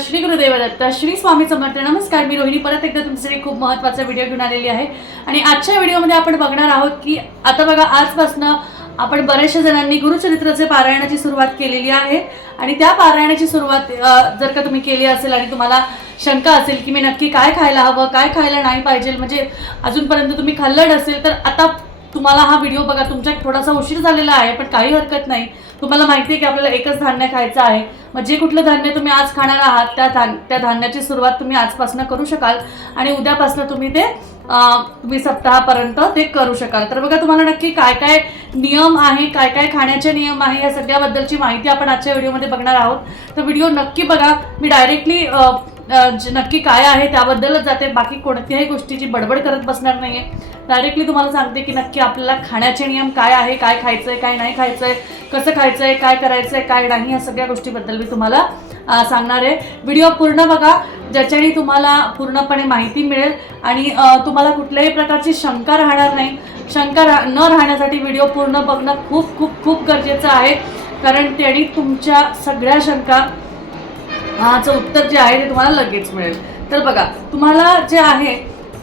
श्री गुरुदेवदत्त श्री स्वामी समर्थ नमस्कार मी रोहिणी. परत एकदा तुमच्यासाठी खूप महत्त्वाचा व्हिडिओ घेऊन आलेली आहे. आणि आजच्या व्हिडिओमध्ये आपण बघणार आहोत की आता बघा आजपासनं आपण बऱ्याचशा जणांनी गुरुचरित्राचे पारायणाची सुरुवात केलेली आहे. आणि त्या पारायणाची सुरुवात जर का तुम्ही केली असेल आणि तुम्हाला शंका असेल की मी नक्की काय खायला हवं काय खायला नाही पाहिजे म्हणजे अजूनपर्यंत तुम्ही खल्लड असेल तर आता तुम्हाला हा व्हिडिओ बघा तुमच्या थोडासा उशीर झालेला आहे पण काही हरकत नाही. तुम्हाला माहिती आहे की आपल्याला एकच धान्य खायचं आहे. मग जे कुठलं धान्य तुम्ही आज खाणार आहात त्या धान त्या धान्याची सुरुवात तुम्ही आजपासून करू शकाल. आणि उद्यापासून तुम्ही ते तुम्ही सप्ताहापर्यंत ते करू शकाल. तर बघा तुम्हाला नक्की काय काय नियम आहे काय काय खाण्याचे नियम आहे या सगळ्याबद्दलची माहिती आपण आजच्या व्हिडिओमध्ये बघणार आहोत. तर व्हिडिओ नक्की बघा. मी डायरेक्टली नक्की काय आहे त्याबद्दलच जाते. बाकी कोणत्याही गोष्टीची बडबड करत बसणार नाही आहे डायरेक्टली तुम्हाला सांगते की नक्की आपल्याला खाण्याचे नियम काय आहे काय खायचं आहे काय नाही खायचं आहे कसं खायचं आहे काय करायचं आहे काय नाही या सगळ्या गोष्टीबद्दल मी तुम्हाला सांगणार आहे. व्हिडिओ पूर्ण बघा ज्याच्याने तुम्हाला पूर्णपणे माहिती मिळेल आणि तुम्हाला कुठल्याही प्रकारची शंका राहणार नाही. शंका रा न राहण्यासाठी व्हिडिओ पूर्ण बघणं खूप खूप खूप गरजेचं आहे. कारण त्याने तुमच्या सगळ्या शंका हाचं उत्तर जे आहे ते तुम्हाला लगेच मिळेल. तर बघा तुम्हाला जे आहे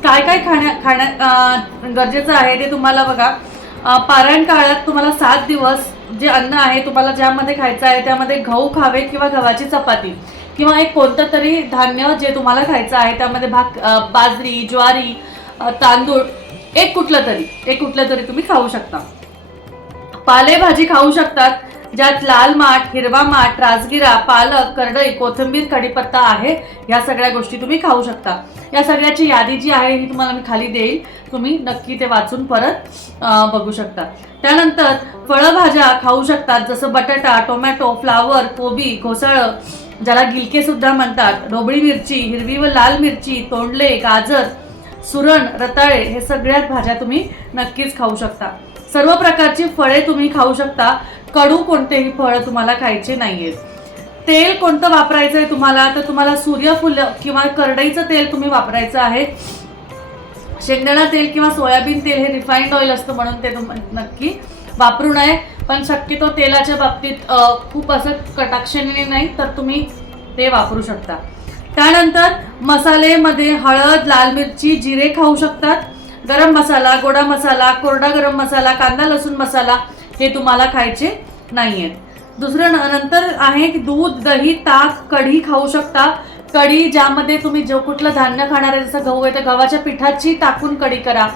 काय काय खाण्या खाण्या गरजेचं आहे ते तुम्हाला बघा पारायण काळात तुम्हाला सात दिवस जे अन्न आहे तुम्हाला ज्यामध्ये खायचं आहे त्यामध्ये गहू खावे किंवा गव्हाची चपाती किंवा एक कोणतं तरी धान्य जे तुम्हाला खायचं आहे त्यामध्ये भाक बाजरी ज्वारी तांदूळ एक कुठलं तरी एक कुठलं तरी तुम्ही खाऊ शकता. पालेभाजी खाऊ शकतात ज्यात लाल माठ हिरवा माठ राजगिरा पालक करडई कोथिंबीर कढीपत्ता आहे या सगळ्या गोष्टी तुम्ही खाऊ शकता. या सगळ्याची यादी जी आहे ही तुम्हाला मी खाली देईल. तुम्ही नक्की ते वाचून परत बघू शकता. त्यानंतर फळभाज्या खाऊ शकतात जसं बटाटा टोमॅटो फ्लावर कोबी घोसाळं ज्याला गिलके सुद्धा म्हणतात. ढोबळी मिरची हिरवी व लाल मिरची तोंडले गाजर सुरण रताळे हे सगळ्यात भाज्या तुम्ही नक्कीच खाऊ शकता. सर्व प्रकारची फळे तुम्ही खाऊ शकता. कडू कोणतेही फळ तुम्हाला खायचे नाही आहेत तेल कोणतं वापरायचं आहे तुम्हाला? तर तुम्हाला सूर्यफूल किंवा करडईचं तेल तुम्ही वापरायचं आहे. शेंगदाणा तेल किंवा सोयाबीन तेल हे रिफाईंड ऑइल असतं म्हणून ते तुम नक्की वापरू नये. पण शक्यतो तेलाच्या बाबतीत खूप असं कटाक्षणीने नाही तर तुम्ही ते वापरू शकता. त्यानंतर मसालेमध्ये हळद लाल मिरची जिरे खाऊ शकतात. गरम मसाला गोडा मसाला कोरडा गरम मसाला कांदा लसूण मसाला हे तुम्हाला खायचे नाही आहेत दुसरं न- नंतर आहे की दूध दही ताक कढी खाऊ शकता. कढी ज्यामध्ये तुम्ही जो कुठलं धान्य खाणार आहे जसं गहू आहे तर गव्हाच्या पिठाची टाकून कढी करा.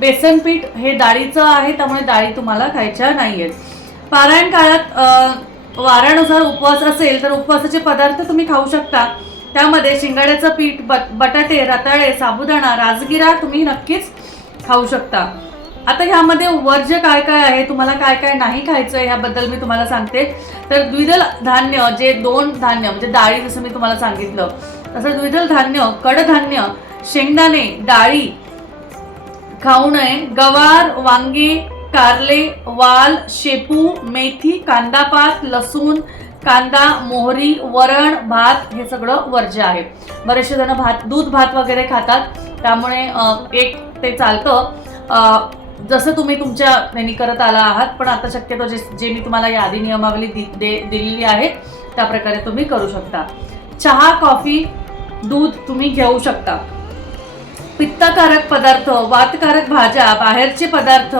बेसन पीठ हे डाळीचं आहे त्यामुळे डाळी तुम्हाला खायच्या नाही आहेत पारायण काळात वारानुसार उपवास असेल तर उपवासाचे पदार्थ तुम्ही खाऊ शकता. त्यामध्ये शिंगाड्याचं पीठ बट बटाटे रताळे साबुदाणा राजगिरा तुम्ही नक्कीच खाऊ शकता. आता ह्यामध्ये वर्ज्य काय काय आहे? तुम्हाला काय काय नाही खायचं आहे ह्याबद्दल मी तुम्हाला सांगते. तर द्विदल धान्य जे दोन धान्य म्हणजे डाळी जसं मी तुम्हाला सांगितलं तसं द्विदल धान्य कडधान्य शेंगदाणे डाळी खाऊ नये. गवार वांगे कारले वाल शेपू मेथी कांदापात लसूण कांदा मोहरी वरण भात हे सगळं वर्ज्य आहे. बरेचसे जण भात दूध भात वगैरे खातात. त्यामुळे एक ते चालतं. जसं तुम्ही तुमच्या ह्यानी करत आला आहात पण आता शक्यतो जे जे मी तुम्हाला यादी नियमावली दि दे दिलेली आहे त्या प्रकारे तुम्ही करू शकता. चहा कॉफी दूध तुम्ही घेऊ शकता. पित्तकारक पदार्थ वातकारक भाज्या बाहेरचे पदार्थ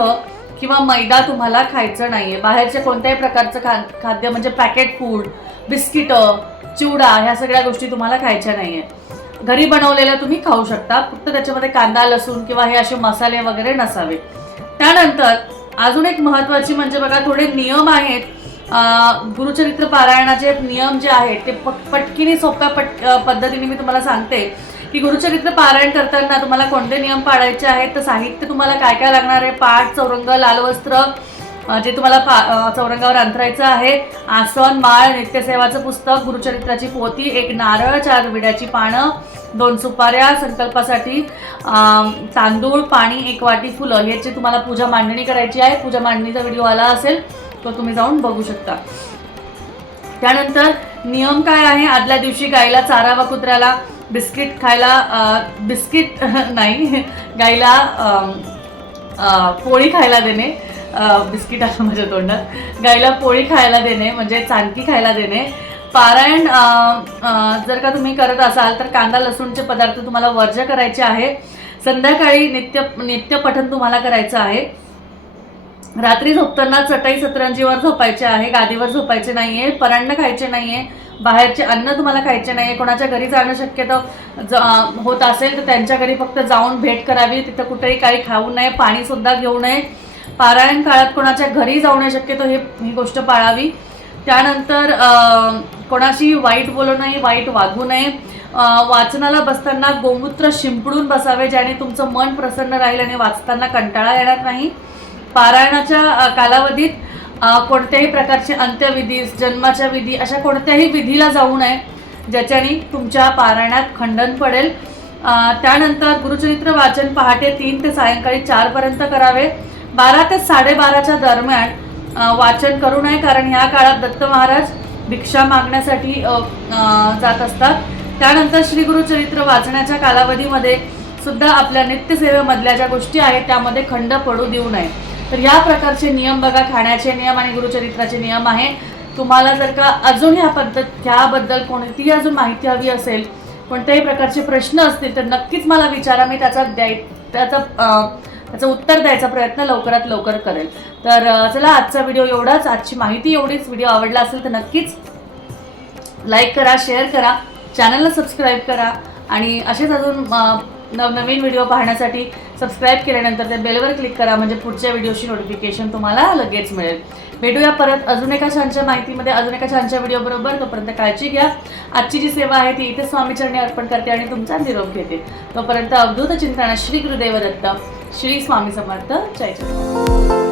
किंवा मैदा तुम्हाला खायचं नाहीये. बाहेरच्या कोणत्याही प्रकारचं खा खाद्य म्हणजे पॅकेट फूड बिस्किटं चिवडा ह्या सगळ्या गोष्टी तुम्हाला खायच्या नाहीये. घरी बनवलेल्या तुम्ही खाऊ शकता. फक्त त्याच्यामध्ये कांदा लसूण किंवा हे असे मसाले वगैरे नसावे. त्यानंतर अजून एक महत्त्वाची म्हणजे बघा थोडे नियम आहेत. गुरुचरित्र पारायणाचे नियम जे आहेत ते पट पटकीने सोप्या पट पद्धतीने मी तुम्हाला सांगते. की गुरुचरित्र पारायण करताना तुम्हाला कोणते नियम पाळायचे आहेत? तर साहित्य तुम्हाला काय काय लागणार आहे? पाठ चौरंग लाल वस्त्र जे तुम्हाला पा चौरंगावर अंतरायचं आहे आसन माळ नित्यसेवाचं पुस्तक गुरुचरित्राची पोथी एक नारळ चार विड्याची पानं दोन सुपाऱ्या संकल्पासाठी तांदूळ पाणी एक वाटी फुलं ह्याची तुम्हाला पूजा मांडणी करायची आहे. पूजा मांडणीचा व्हिडिओ आला असेल तो तुम्ही जाऊन बघू शकता. त्यानंतर नियम काय आहे? आदल्या दिवशी गाईला चारा व कुत्र्याला बिस्किट खायला बिस्किट नाही गाईला पोळी खायला देणे. बिस्किट आलं माझ्या तोंडात. गाईला पोळी खायला देणे म्हणजे चांदकी खायला देणे. पारायण जर का तुम्ही करत असाल तर कांदा लसूणचे पदार्थ तुम्हाला वर्ज करायचे आहे. संध्याकाळी नित्य नित्य पठण तुम्हाला करायचं आहे. रात्री झोपताना चटई सतरंजीवर झोपायचे आहे गादीवर झोपायचे नाहीये परांड खायचे नाही आहे बाहेरचे अन्न तुम्हाला खायचे नाहीये कोणाच्या घरी जाणं शक्यतो ज- होत असेल तर त्यांच्या घरी फक्त जाऊन भेट करावी तिथं कुठेही काही खाऊ नये पाणीसुद्धा घेऊ नये. पारायण काळात कोणाच्या घरी जाऊ नये शक्यतो हे ही गोष्ट पाळावी. त्यानंतर कोणाशी वाईट बोलू नये वाईट वागू नये. वाचनाला बसताना गोमूत्र शिंपडून बसावे ज्याने तुमचं मन प्रसन्न राहील आणि वाचताना कंटाळा येणार नाही. पारायणाच्या कालावधीत कोणत्याही प्रकारचे अंत्यविधी जन्माच्या विधी अशा कोणत्याही विधीला जाऊ नये ज्याच्याने तुमच्या पारायणात खंडन पडेल. त्यानंतर गुरुचरित्र वाचन पहाटे तीन ते सायंकाळी चारपर्यंत करावे. बारा ते साडेबाराच्या दरम्यान वाचन करू नये कारण ह्या काळात दत्त महाराज भिक्षा मागण्यासाठी जात असतात. त्यानंतर श्री गुरुचरित्र वाचण्याच्या कालावधीमध्ये सुद्धा आपल्या नित्यसेवेमधल्या ज्या गोष्टी आहेत त्यामध्ये खंड पडू देऊ नये. तर या प्रकारचे नियम बघा खाण्याचे नियम आणि गुरुचरित्राचे नियम आहे. तुम्हाला जर का अजून ह्या पद्धत ह्याबद्दल कोणतीही अजून माहिती हवी असेल कोणत्याही प्रकारचे प्रश्न असतील तर नक्कीच मला विचारा मी त्याचा द्याय त्याचा त्याचं उत्तर द्यायचा प्रयत्न लवकरात लवकर करेल. तर चला आजचा व्हिडिओ एवढाच. आजची माहिती एवढीच. व्हिडिओ आवडला असेल तर नक्कीच लाईक करा शेअर करा चॅनलला सबस्क्राईब करा आणि असेच अजून नवनवीन व्हिडिओ पाहण्यासाठी सबस्क्राईब केल्यानंतर त्या बेलवर क्लिक करा म्हणजे पुढच्या व्हिडिओची नोटिफिकेशन तुम्हाला लगेच मिळेल. भेटूया परत अजून एका छानच्या माहितीमध्ये अजून एका छानच्या व्हिडिओ बरोबर तोपर्यंत काळजी घ्या. आजची जी सेवा आहे ती इथे स्वामीचरणी अर्पण करते आणि तुमचा निरोप घेते. तोपर्यंत अवधूत चिंतना श्री गुरुदेव श्री स्वामी समर्थ जय जय